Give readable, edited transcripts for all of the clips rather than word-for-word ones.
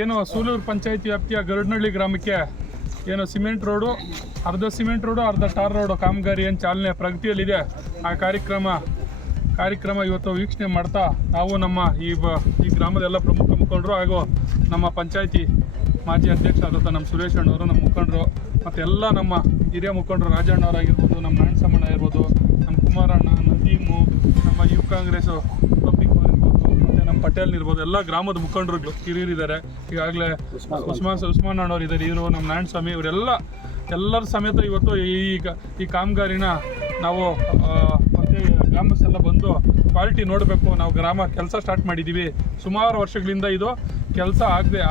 ಏನು ಸೂಲೂರು ಪಂಚಾಯತಿ ವ್ಯಾಪ್ತಿಯ ಗರುಡನಹಳ್ಳಿ ಗ್ರಾಮಕ್ಕೆ ಏನು ಸಿಮೆಂಟ್ ರೋಡು, ಅರ್ಧ ಸಿಮೆಂಟ್ ರೋಡು, ಅರ್ಧ ಟಾರ್ ರೋಡು ಕಾಮಗಾರಿ ಏನು ಚಾಲನೆ ಪ್ರಗತಿಯಲ್ಲಿದೆ. ಆ ಕಾರ್ಯಕ್ರಮ ಇವತ್ತು ವೀಕ್ಷಣೆ ಮಾಡ್ತಾ ನಾವು ನಮ್ಮ ಈ ಗ್ರಾಮದ ಎಲ್ಲ ಪ್ರಮುಖ ಮುಖಂಡರು ಹಾಗೂ ನಮ್ಮ ಪಂಚಾಯತಿ ಮಾಜಿ ಅಧ್ಯಕ್ಷ ಆದಂಥ ನಮ್ಮ ಸುರೇಶ್ ಅಣ್ಣವರು, ನಮ್ಮ ಮುಖಂಡರು ಮತ್ತು ಎಲ್ಲ ನಮ್ಮ ಹಿರಿಯ ಮುಖಂಡರು ರಾಜಣ್ಣವರಾಗಿರ್ಬೋದು, ನಮ್ಮ ನಾರಾಯಣಸ್ವಾಮಣ್ಣ ಇರ್ಬೋದು, ನಮ್ಮ ಕುಮಾರಣ್ಣ, ನದೀಮು, ನಮ್ಮ ಯುವ ಕಾಂಗ್ರೆಸ್ಸು ಪಬ್ಲಿಕ್ ಇರ್ಬೋದು, ಮತ್ತು ನಮ್ಮ ಪಟೇಲ್ ಇರ್ಬೋದು, ಎಲ್ಲ ಗ್ರಾಮದ ಮುಖಂಡರು ಹಿರಿಯರಿದ್ದಾರೆ. ಈಗಾಗಲೇ ಉಸ್ಮಾನ್ ಅಣ್ಣವ್ರು ಇದ್ದಾರೆ, ಇವರು ನಮ್ಮ ನಾರಾಯಣಸ್ವಾಮಿ, ಎಲ್ಲರ ಸಮೇತ ಇವತ್ತು ಈ ಕಾಮಗಾರಿನ ನಾವು ಮತ್ತು ಗ್ರಾಮಸ್ಥೆಲ್ಲ ಬಂದು ಕ್ವಾಲಿಟಿ ನೋಡಬೇಕು. ನಾವು ಗ್ರಾಮ ಕೆಲಸ ಸ್ಟಾರ್ಟ್ ಮಾಡಿದ್ದೀವಿ. ಸುಮಾರು ವರ್ಷಗಳಿಂದ ಇದು ಕೆಲಸ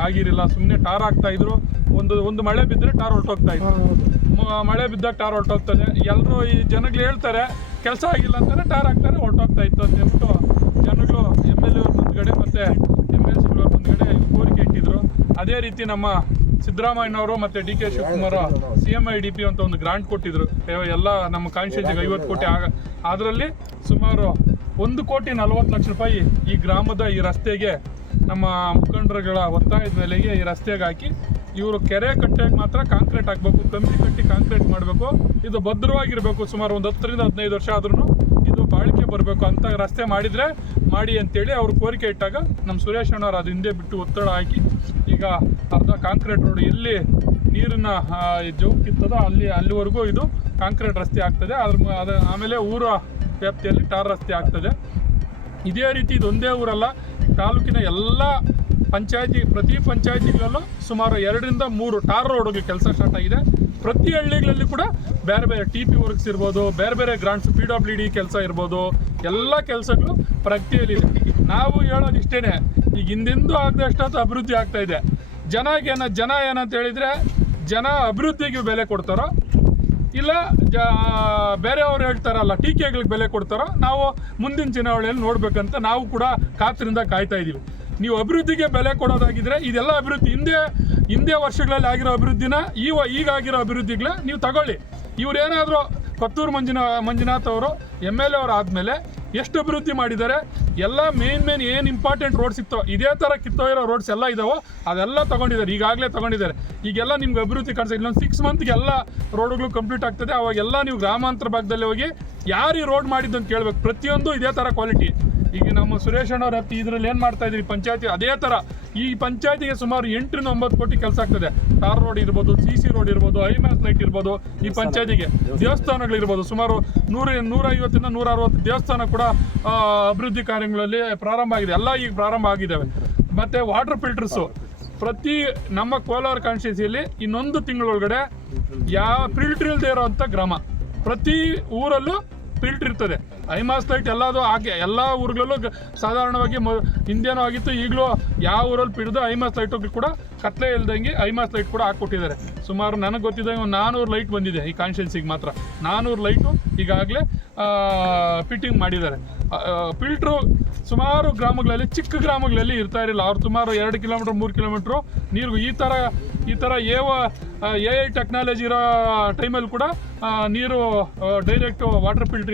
ಆಗಿರಲಿಲ್ಲ. ಸುಮ್ಮನೆ ಟಾರ್ ಹಾಕ್ತಾಯಿದ್ರು. ಒಂದು ಮಳೆ ಬಿದ್ದರೆ ಟಾರ್ ಹೊರಟೋಗ್ತಾ ಇತ್ತು. ಮಳೆ ಬಿದ್ದಾಗ ಟಾರ್ ಹೊರಟೋಗ್ತದೆ. ಎಲ್ಲರೂ ಈ ಜನಗಳು ಹೇಳ್ತಾರೆ ಕೆಲಸ ಆಗಿಲ್ಲ ಅಂತಾರೆ, ಟಾರ್ ಹಾಕ್ತಾರೆ, ಹೊರಟೋಗ್ತಾ ಇತ್ತು ಅಂತ ಹೇಳ್ಬಿಟ್ಟು ಜನಗಳು MLA ಅವ್ರ ಮುಂದ್ಗಡೆ ಮತ್ತು MLCಗಳವ್ರ ಮುಂದ್ಗಡೆ ಕೋರಿಕೆ ಇಟ್ಟಿದ್ರು. ಅದೇ ರೀತಿ ನಮ್ಮ ಸಿದ್ದರಾಮಯ್ಯನವರು ಮತ್ತು DK ಶಿವಕುಮಾರ್ CMIDP ಅಂತ ಒಂದು ಗ್ರಾಂಟ್ ಕೊಟ್ಟಿದ್ರು. ಎಲ್ಲ ನಮ್ಮ ಕಾನ್ಸ್ಟಿಟ್ಯೂನ್ಸಿಗೆ 50 ಕೋಟಿ. ಅದರಲ್ಲಿ ಸುಮಾರು 1,40,00,000 ರೂಪಾಯಿ ಈ ಗ್ರಾಮದ ಈ ರಸ್ತೆಗೆ ನಮ್ಮ ಮುಖಂಡರುಗಳ ಒತ್ತಾಯದ ಮೇಲೆಗೆ ಈ ರಸ್ತೆಗೆ ಹಾಕಿ, ಇವರು ಕೆರೆ ಕಟ್ಟೆಗೆ ಮಾತ್ರ ಕಾಂಕ್ರೀಟ್ ಹಾಕಬೇಕು, ಕಂಬಿ ಕಟ್ಟಿ ಕಾಂಕ್ರೀಟ್ ಮಾಡಬೇಕು, ಇದು ಭದ್ರವಾಗಿರಬೇಕು. ಸುಮಾರು ಒಂದು 10 ರಿಂದ 15 ವರ್ಷ ಆದ್ರೂ ಇದು ಬಾಳಿಕೆ ಬರಬೇಕು ಅಂತ ರಸ್ತೆ ಮಾಡಿ ಅಂತೇಳಿ ಅವರು ಕೋರಿಕೆ ಇಟ್ಟಾಗ ನಮ್ಮ ಸುರೇಶ್ ಅಣ್ಣವ್ರು ಅದು ಹಿಂದೆ ಬಿಟ್ಟು ಒತ್ತಡ ಹಾಕಿ ಈಗ ಅರ್ಧ ಕಾಂಕ್ರೀಟ್ ರೋಡ್ ಎಲ್ಲಿ ನೀರಿನ ಜೋಗ್ ಕಿತ್ತದೋ ಅಲ್ಲಿವರೆಗೂ ಇದು ಕಾಂಕ್ರೀಟ್ ರಸ್ತೆ ಆಗ್ತದೆ. ಆಮೇಲೆ ಊರ ವ್ಯಾಪ್ತಿಯಲ್ಲಿ ಟಾರ್ ರಸ್ತೆ ಆಗ್ತದೆ. ಇದೇ ರೀತಿ ಇದೊಂದೇ ಊರಲ್ಲ, ತಾಲೂಕಿನ ಎಲ್ಲ ಪ್ರತಿ ಪಂಚಾಯತಿಗಳಲ್ಲೂ ಸುಮಾರು 2 ರಿಂದ 3 ಟಾರ್ ರೋಡ್ಗೆ ಕೆಲಸ ಸ್ಟಾರ್ಟ್ ಆಗಿದೆ. ಪ್ರತಿ ಹಳ್ಳಿಗಳಲ್ಲಿ ಕೂಡ ಬೇರೆ ಬೇರೆ TP ವರ್ಕ್ಸ್ ಇರ್ಬೋದು, ಬೇರೆ ಬೇರೆ ಗ್ರಾಂಟ್ಸ್, PWD ಕೆಲಸ ಇರ್ಬೋದು, ಎಲ್ಲ ಕೆಲಸಗಳು ಪ್ರಗತಿಯಲ್ಲಿದೆ. ನಾವು ಹೇಳೋದು ಇಷ್ಟೇ, ಈಗ ಹಿಂದೆಂದೂ ಆಗದಷ್ಟು ಅಭಿವೃದ್ಧಿ ಆಗ್ತಾ ಇದೆ. ಜನ ಏನಂತ ಹೇಳಿದರೆ, ಜನ ಅಭಿವೃದ್ಧಿಗೆ ಬೆಲೆ ಕೊಡ್ತಾರೋ ಇಲ್ಲ ಬೇರೆಯವ್ರು ಹೇಳ್ತಾರಲ್ಲ ಟೀಕೆಗಳಿಗೆ ಬೆಲೆ ಕೊಡ್ತಾರೋ, ನಾವು ಮುಂದಿನ ಚುನಾವಣೆಯಲ್ಲಿ ನೋಡ್ಬೇಕಂತ ನಾವು ಕೂಡ ಕಾತರಿಂದ ಕಾಯ್ತಾ ಇದ್ದೀವಿ. ನೀವು ಅಭಿವೃದ್ಧಿಗೆ ಬೆಲೆ ಕೊಡೋದಾಗಿದ್ರೆ ಇದೆಲ್ಲ ಅಭಿವೃದ್ಧಿ ಹಿಂದೆ ವರ್ಷಗಳಲ್ಲಿ ಆಗಿರೋ ಅಭಿವೃದ್ಧಿನ ಈಗಾಗಿರೋ ಅಭಿವೃದ್ಧಿಗಳ ನೀವು ತಗೊಳ್ಳಿ. ಇವರೇನಾದರೂ ಕೊತ್ತೂರು ಮಂಜುನಾಥ್ ಅವರು MLA ಅವರು ಆದಮೇಲೆ ಎಷ್ಟು ಅಭಿವೃದ್ಧಿ ಮಾಡಿದ್ದಾರೆ, ಎಲ್ಲ ಮೇನ್ ಏನು ಇಂಪಾರ್ಟೆಂಟ್ ರೋಡ್ಸ್ ಇತ್ತೋ, ಇದೇ ಥರ ಕಿತ್ತೋಗಿರೋ ರೋಡ್ಸ್ ಎಲ್ಲ ಇದಾವೋ ಅದೆಲ್ಲ ಈಗಾಗಲೇ ತಗೊಂಡಿದ್ದಾರೆ. ಈಗೆಲ್ಲ ನಿಮ್ಗೆ ಅಭಿವೃದ್ಧಿ ಕಾಣಿಸ್ತಾ ಇಲ್ಲೊಂದು 6 ಮಂತ್ಗೆ ಎಲ್ಲ ರೋಡ್ಗಳು ಕಂಪ್ಲೀಟ್ ಆಗ್ತದೆ. ಅವಾಗೆಲ್ಲ ನೀವು ಗ್ರಾಮಾಂತರ ಭಾಗದಲ್ಲಿ ಹೋಗಿ ಯಾರು ಈ ರೋಡ್ ಮಾಡಿದ್ದು ಅಂತ ಕೇಳಬೇಕು. ಪ್ರತಿಯೊಂದು ಇದೇ ಥರ ಕ್ವಾಲಿಟಿ. ಈಗ ನಮ್ಮ ಸುರೇಶ್ ಅಣ್ಣವ್ರ ಇದರಲ್ಲಿ ಏನು ಮಾಡ್ತಾ ಇದ್ದೀವಿ ಪಂಚಾಯತಿ, ಅದೇ ಥರ ಈ ಪಂಚಾಯತಿಗೆ ಸುಮಾರು 8 ರಿಂದ 9 ಕೋಟಿ ಕೆಲಸ ಆಗ್ತದೆ. ಟಾರ್ ರೋಡ್ ಇರ್ಬೋದು, CC ರೋಡ್ ಇರ್ಬೋದು, IMAS ಲೈಟ್ ಇರ್ಬೋದು. ಈ ಪಂಚಾಯತಿಗೆ ದೇವಸ್ಥಾನಗಳಿರ್ಬೋದು, ಸುಮಾರು 150 ರಿಂದ 160 ದೇವಸ್ಥಾನ ಕೂಡ ಅಭಿವೃದ್ಧಿ ಕಾರ್ಯಗಳಲ್ಲಿ ಪ್ರಾರಂಭ ಆಗಿದೆ. ಎಲ್ಲ ಈಗ ಪ್ರಾರಂಭ ಆಗಿದ್ದಾವೆ. ಮತ್ತು ವಾಟರ್ ಫಿಲ್ಟರ್ಸು ಪ್ರತಿ ನಮ್ಮ ಕೋಲಾರ ಕಾನ್ಸ್ಟಿಟ್ಯೂನ್ಸಿಯಲ್ಲಿ ಇನ್ನೊಂದು ತಿಂಗಳೊಳಗಡೆ ಫಿಲ್ಟರ್ ಇಲ್ಲದೆ ಇರೋವಂಥ ಗ್ರಾಮ. ಪ್ರತಿ ಊರಲ್ಲೂ ಫಿಲ್ಟರ್ ಇರ್ತದೆ. IMAS ಲೈಟ್ ಎಲ್ಲ ಊರುಗಳಲ್ಲೂ ಸಾಧಾರಣವಾಗಿ ಹಿಂದೇನೂ ಆಗಿತ್ತು. ಈಗಲೂ ಯಾವ ಊರಲ್ಲಿ ಪಿಡಿದು IMAS ಲೈಟು ಕೂಡ ಕತ್ಲೆ ಇಲ್ದಂಗೆ IMAS ಲೈಟ್ ಕೂಡ ಹಾಕ್ಕೊಟ್ಟಿದ್ದಾರೆ. ಸುಮಾರು ನನಗೆ ಗೊತ್ತಿದ್ದಂಗೆ 400 ಲೈಟ್ ಬಂದಿದೆ ಈ ಕಾನ್ಸ್ಟಿಟ್ಯೂನ್ಸಿಗೆ ಮಾತ್ರ. 400 ಲೈಟು ಈಗಾಗಲೇ ಫಿಟ್ಟಿಂಗ್ ಮಾಡಿದ್ದಾರೆ. ಫಿಲ್ಟ್ರು ಸುಮಾರು ಗ್ರಾಮಗಳಲ್ಲಿ, ಚಿಕ್ಕ ಗ್ರಾಮಗಳಲ್ಲಿ ಇರ್ತಾ ಇರಲಿಲ್ಲ. ಅವ್ರು ಸುಮಾರು 2 ಕಿಲೋಮೀಟ್ರ್ 3 ಕಿಲೋಮೀಟ್ರು ನೀರು ಈ ಥರ AI ಟೆಕ್ನಾಲಜಿ ಇರೋ ಟೈಮಲ್ಲಿ ಕೂಡ ನೀರು ಡೈರೆಕ್ಟು ವಾಟರ್ ಫಿಲ್ಟ್ರ್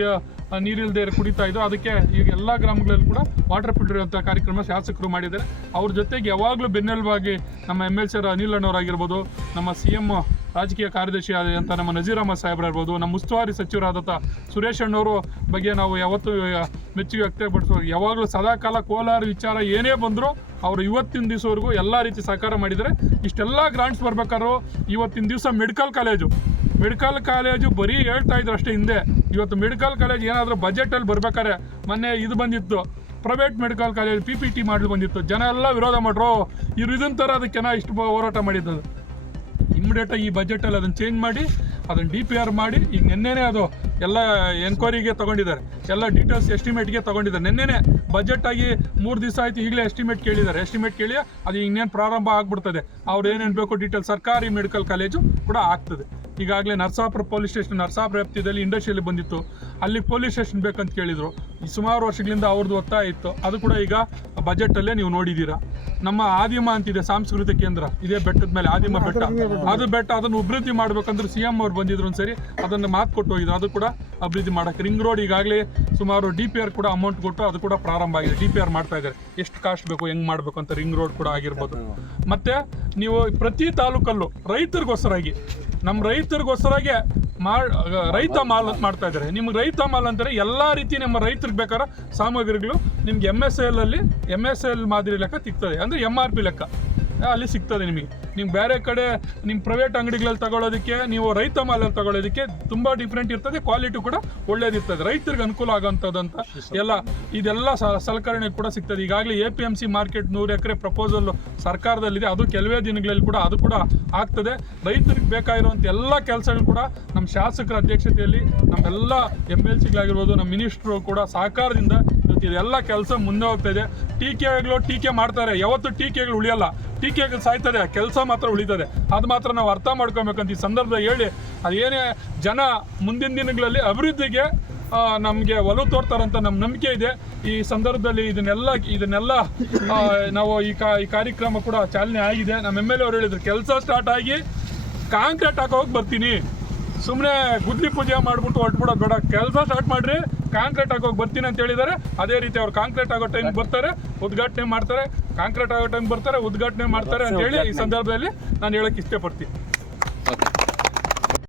ನೀರಿಲ್ಲದೆ ಕುಡಿತಾ ಇದ್ದು. ಅದಕ್ಕೆ ಈಗ ಎಲ್ಲ ಗ್ರಾಮಗಳಲ್ಲಿ ಕೂಡ ವಾಟರ್ ಫಿಲ್ಟರ್ ಅಂತ ಕಾರ್ಯಕ್ರಮ ಶಾಸಕರು ಮಾಡಿದ್ದಾರೆ. ಅವ್ರ ಜೊತೆಗೆ ಯಾವಾಗಲೂ ಬೆನ್ನೆಲುಬಾಗಿ ನಮ್ಮ MLC ಅನಿಲ್ ಅಣ್ಣವರಾಗಿರ್ಬೋದು, ನಮ್ಮ CM ರಾಜಕೀಯ ಕಾರ್ಯದರ್ಶಿ ಅಂತ ನಮ್ಮ ನಜೀರ್ ಅಹಮದ್ ಸಾಹೇಬ್ರಿರ್ಬೋದು, ನಮ್ಮ ಉಸ್ತುವಾರಿ ಸಚಿವರಾದಂಥ ಸುರೇಶ್ ಅಣ್ಣವರು ಬಗ್ಗೆ ನಾವು ಯಾವತ್ತೂ ಮೆಚ್ಚುಗೆ ವ್ಯಕ್ತಪಡಿಸೋದು. ಯಾವಾಗಲೂ ಸದಾಕಾಲ ಕೋಲಾರ ವಿಚಾರ ಏನೇ ಬಂದರೂ ಅವರು ಇವತ್ತಿನ ದಿವಸವರೆಗೂ ಎಲ್ಲ ರೀತಿ ಸಹಕಾರ ಮಾಡಿದ್ದಾರೆ. ಇಷ್ಟೆಲ್ಲ ಗ್ರಾಂಟ್ಸ್ ಬರ್ಬೇಕಾದ್ರೂ ಇವತ್ತಿನ ದಿವಸ ಮೆಡಿಕಲ್ ಕಾಲೇಜು ಬರೀ ಹೇಳ್ತಾ ಇದ್ರು ಅಷ್ಟೇ. ಹಿಂದೆ ಇವತ್ತು ಮೆಡಿಕಲ್ ಕಾಲೇಜ್ ಏನಾದರೂ ಬಜೆಟಲ್ಲಿ ಬರ್ಬೇಕಾದ್ರೆ ಮೊನ್ನೆ ಇದು ಬಂದಿತ್ತು, ಪ್ರೈವೇಟ್ ಮೆಡಿಕಲ್ ಕಾಲೇಜ್ PPT ಮಾಡಲು ಬಂದಿತ್ತು. ಜನ ಎಲ್ಲ ವಿರೋಧ ಮಾಡ್ರು, ಇದನ್ನ ಥರ ಅದಕ್ಕೆನ ಇಷ್ಟು ಹೋರಾಟ ಮಾಡಿದ್ದು. ಇಮ್ಮಿಡಿಯೇಟಾಗಿ ಈ ಬಜೆಟಲ್ಲಿ ಅದನ್ನು ಚೇಂಜ್ ಮಾಡಿ ಅದನ್ನು DPR ಮಾಡಿ ಈಗ ನೆನ್ನೆನೇ ಅದು ಎಲ್ಲ ಎನ್ಕ್ವೈರಿಗೆ ತೊಗೊಂಡಿದ್ದಾರೆ. ಎಲ್ಲ ಡೀಟೇಲ್ಸ್ ಎಸ್ಟಿಮೇಟ್ಗೆ ತೊಗೊಂಡಿದ್ದಾರೆ. ನೆನ್ನೆನೇ ಬಜೆಟಾಗಿ 3 ದಿವಸ ಆಯಿತು. ಈಗಲೇ ಎಸ್ಟಿಮೇಟ್ ಕೇಳಿ ಅದು ಇನ್ನೇನು ಪ್ರಾರಂಭ ಆಗ್ಬಿಡ್ತದೆ. ಅವ್ರು ಏನೇನು ಬೇಕು ಡೀಟೇಲ್ ಸರ್ಕಾರಿ ಮೆಡಿಕಲ್ ಕಾಲೇಜು ಕೂಡ ಆಗ್ತದೆ. ಈಗಾಗಲೇ ನರಸಾಪುರ ಪೊಲೀಸ್ ಸ್ಟೇಷನ್, ನರಸಾಪುರ ವ್ಯಾಪ್ತಿಯಲ್ಲಿ ಇಂಡಸ್ಟ್ರಿಯಲ್ಲಿ ಬಂದಿತ್ತು. ಅಲ್ಲಿ ಪೊಲೀಸ್ ಸ್ಟೇಷನ್ ಬೇಕಂತ ಕೇಳಿದರು. ಸುಮಾರು ವರ್ಷಗಳಿಂದ ಅವ್ರದ್ದು ಒತ್ತಾಯ ಇತ್ತು. ಅದು ಕೂಡ ಈಗ ಬಜೆಟಲ್ಲೇ ನೀವು ನೋಡಿದ್ದೀರಾ. ನಮ್ಮ ಆದಿಮ ಅಂತಿದೆ ಸಾಂಸ್ಕೃತಿಕ ಕೇಂದ್ರ, ಇದೇ ಬೆಟ್ಟದ ಮೇಲೆ ಆದಿಮ ಬೆಟ್ಟ, ಅದು ಬೆಟ್ಟ ಅದನ್ನು ಅಭಿವೃದ್ಧಿ ಮಾಡ್ಬೇಕಂದ್ರೆ CM ಅವ್ರು ಬಂದಿದ್ರು ಒಂದ್ಸರಿ, ಅದನ್ನು ಮಾತು ಕೊಟ್ಟು ಹೋಗಿದ್ರು. ಅದು ಕೂಡ ಅಭಿವೃದ್ಧಿ ಮಾಡೋಕ್ಕೆ ರಿಂಗ್ ರೋಡ್ ಈಗಾಗಲೇ ಸುಮಾರು DPR ಕೂಡ ಅಮೌಂಟ್ ಕೊಟ್ಟು ಅದು ಕೂಡ ಪ್ರಾರಂಭ ಆಗಿದೆ. DPR ಮಾಡ್ತಾ ಇದ್ದಾರೆ, ಎಷ್ಟು ಕಾಸ್ಟ್ ಬೇಕು, ಹೆಂಗೆ ಮಾಡಬೇಕು ಅಂತ ರಿಂಗ್ ರೋಡ್ ಕೂಡ ಆಗಿರ್ಬೋದು. ಮತ್ತು ನೀವು ಪ್ರತಿ ತಾಲೂಕಲ್ಲೂ ರೈತರಿಗೋಸ್ಕರಾಗಿ, ನಮ್ಮ ರೈತರಿಗೋಸ್ಕರಾಗಿ ರೈತ ಮಾಲ್ ಅಂತ ಮಾಡ್ತಾ ಇದ್ದಾರೆ. ನಿಮ್ಗೆ ರೈತ ಮಾಲ್ ಅಂತಾರೆ ಎಲ್ಲ ರೀತಿ ನಮ್ಮ ರೈತರಿಗೆ ಬೇಕಾದ್ರೆ ಸಾಮಗ್ರಿಗಳು ನಿಮ್ಗೆ MSL ಮಾದರಿ ಲೆಕ್ಕ ಸಿಗ್ತದೆ, ಅಂದರೆ MRP ಲೆಕ್ಕ ಅಲ್ಲಿ ಸಿಗ್ತದೆ ನಿಮಗೆ. ನೀವು ಬೇರೆ ಕಡೆ ನಿಮ್ಮ ಪ್ರೈವೇಟ್ ಅಂಗಡಿಗಳಲ್ಲಿ ತಗೊಳ್ಳೋದಕ್ಕೆ, ನೀವು ರೈತ ಮಾಲಲ್ಲಿ ತಗೊಳ್ಳೋದಕ್ಕೆ ತುಂಬ ಡಿಫ್ರೆಂಟ್ ಇರ್ತದೆ, ಕ್ವಾಲಿಟಿ ಕೂಡ ಒಳ್ಳೇದಿರ್ತದೆ, ರೈತರಿಗೆ ಅನುಕೂಲ ಆಗೋಂಥದ್ದಂತ ಇದೆಲ್ಲ ಸಲಕರಣೆ ಕೂಡ ಸಿಗ್ತದೆ. ಈಗಾಗಲೇ APMC ಮಾರ್ಕೆಟ್ 100 ಎಕರೆ ಪ್ರಪೋಸಲ್ ಸರ್ಕಾರದಲ್ಲಿದೆ, ಅದು ಕೆಲವೇ ದಿನಗಳಲ್ಲಿ ಕೂಡ ಅದು ಕೂಡ ಆಗ್ತದೆ. ರೈತರಿಗೆ ಬೇಕಾಗಿರುವಂಥ ಎಲ್ಲ ಕೆಲಸಗಳು ಕೂಡ ನಮ್ಮ ಶಾಸಕರ ಅಧ್ಯಕ್ಷತೆಯಲ್ಲಿ ನಮ್ಮೆಲ್ಲ MLCಗಳಾಗಿರ್ಬೋದು, ನಮ್ಮ ಮಿನಿಸ್ಟ್ರು ಕೂಡ ಸಹಕಾರದಿಂದ ಇದೆಲ್ಲ ಕೆಲಸ ಮುಂದೆ ಹೋಗ್ತಾ ಇದೆ. ಟೀಕೆ ಮಾಡ್ತಾರೆ, ಯಾವತ್ತು ಟೀಕೆಗಳು ಉಳಿಯಲ್ಲ, ಟೀಕೆಗಳು ಸಾಯ್ತದೆ, ಕೆಲಸ ಮಾತ್ರ ಉಳಿತದೆ. ಅದು ಮಾತ್ರ ನಾವು ಅರ್ಥ ಮಾಡ್ಕೊಬೇಕಂತ ಈ ಸಂದರ್ಭದಲ್ಲಿ ಹೇಳಿ, ಅದೇನೇ ಜನ ಮುಂದಿನ ದಿನಗಳಲ್ಲಿ ಅಭಿವೃದ್ಧಿಗೆ ನಮಗೆ ಒಲವು ತೋರ್ತಾರಂತ ನಮ್ಮ ನಂಬಿಕೆ ಇದೆ. ಈ ಸಂದರ್ಭದಲ್ಲಿ ಇದನ್ನೆಲ್ಲ ನಾವು ಈ ಕಾರ್ಯಕ್ರಮ ಕೂಡ ಚಾಲನೆ ಆಗಿದೆ. ನಮ್ಮ MLA ಅವರು ಹೇಳಿದ್ರು, ಕೆಲಸ ಸ್ಟಾರ್ಟ್ ಆಗಿ ಕಾಂಕ್ರೀಟ್ ಹಾಕೋಗಿ ಬರ್ತೀನಿ, ಸುಮ್ಮನೆ ಗುದ್ಲಿ ಪೂಜೆ ಮಾಡಿಬಿಟ್ಟು ಹೊರಟ್ಬಿಡೋದು ಬೇಡ, ಕೆಲಸ ಸ್ಟಾರ್ಟ್ ಮಾಡಿರಿ, ಕಾಂಕ್ರೀಟ್ ಹಾಕೋಗಿ ಬರ್ತೀನಿ ಅಂತ ಹೇಳಿದ್ದಾರೆ. ಅದೇ ರೀತಿ ಅವ್ರು ಕಾಂಕ್ರೀಟ್ ಆಗೋ ಟೈಮ್ ಬರ್ತಾರೆ, ಉದ್ಘಾಟನೆ ಮಾಡ್ತಾರೆ, ಕಾಂಕ್ರೀಟ್ ಆಗೋ ಟೈಮ್ ಬರ್ತಾರೆ, ಉದ್ಘಾಟನೆ ಮಾಡ್ತಾರೆ ಅಂತ ಹೇಳಿ ಈ ಸಂದರ್ಭದಲ್ಲಿ ನಾನು ಹೇಳಕ್ಕೆ ಇಷ್ಟಪಡ್ತೀನಿ.